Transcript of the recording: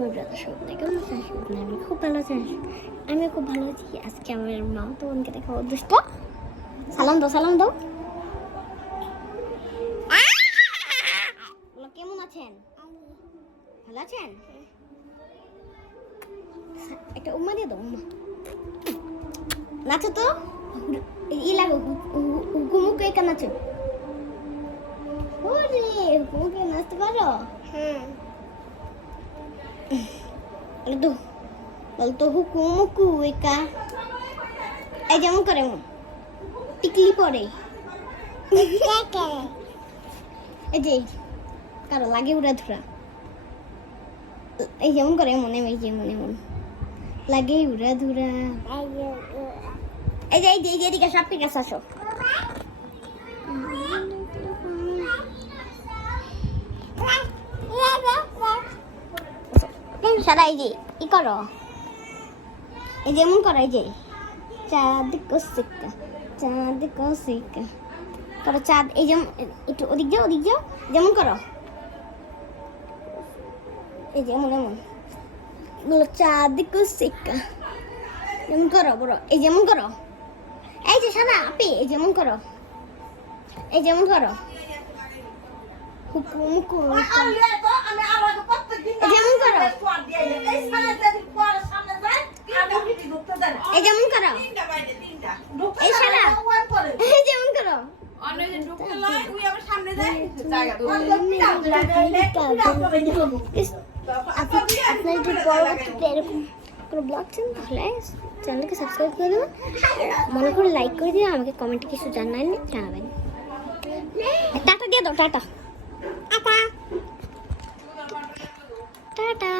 কেমন আছিস? আমি খুব ভালো আছি। আমি খুব ভালো আছি। আজকে আমার মা তো বোনকে দেখাবো। দুষ্ট সালাম দাও, সালাম দাও। বলো, কেমন আছেন? ভালো আছেন? একটা উম্মা দিয়ে দাও, উম্মা। নাচো তো, ই লাগো, হুকুমুকে একা নাচো। ওরে, হুকুমুকে নাচতে পারো? হ্যাঁ। বলতো হুকুমুকু একা। এই যেমন করে টিকলি পরে। এই যে কারো লাগে উড়া ধুরা। এই যেমন করে মনে এই যে মনে মন লাগে উড়া ধুরা। এই যে এদিকে সব ঠিক আছে, আসো। সারা এই যে ই করো, এই যেমন করো, এই যে চাঁদ কোসিকা, চাঁদ কোসিকা করো। চাঁদ এই যেমন, একটু ওদিক যাও, ওদিক যাও, যেমন করো। এই যেমন এমন বলো, চাঁদ কোসিকা যেমন করো বড়। এই যেমন করো, এই যে সাদা আপি, এই যেমন করো, এই যেমন করো। হুকুম যেমন করো, এই যেমন করো, এই সাদা এই যেমন করো। আপনার যদি পরবর্তীতে এরকম কোনো ব্লগ চান তাহলে চ্যানেলকে সাবস্ক্রাইব করে দেবেন, মনে করে লাইক করে দিয়ে আমাকে কমেন্টে কিছু জানাবেন। টাটা দিয়ে দাও, টাটা টাটা।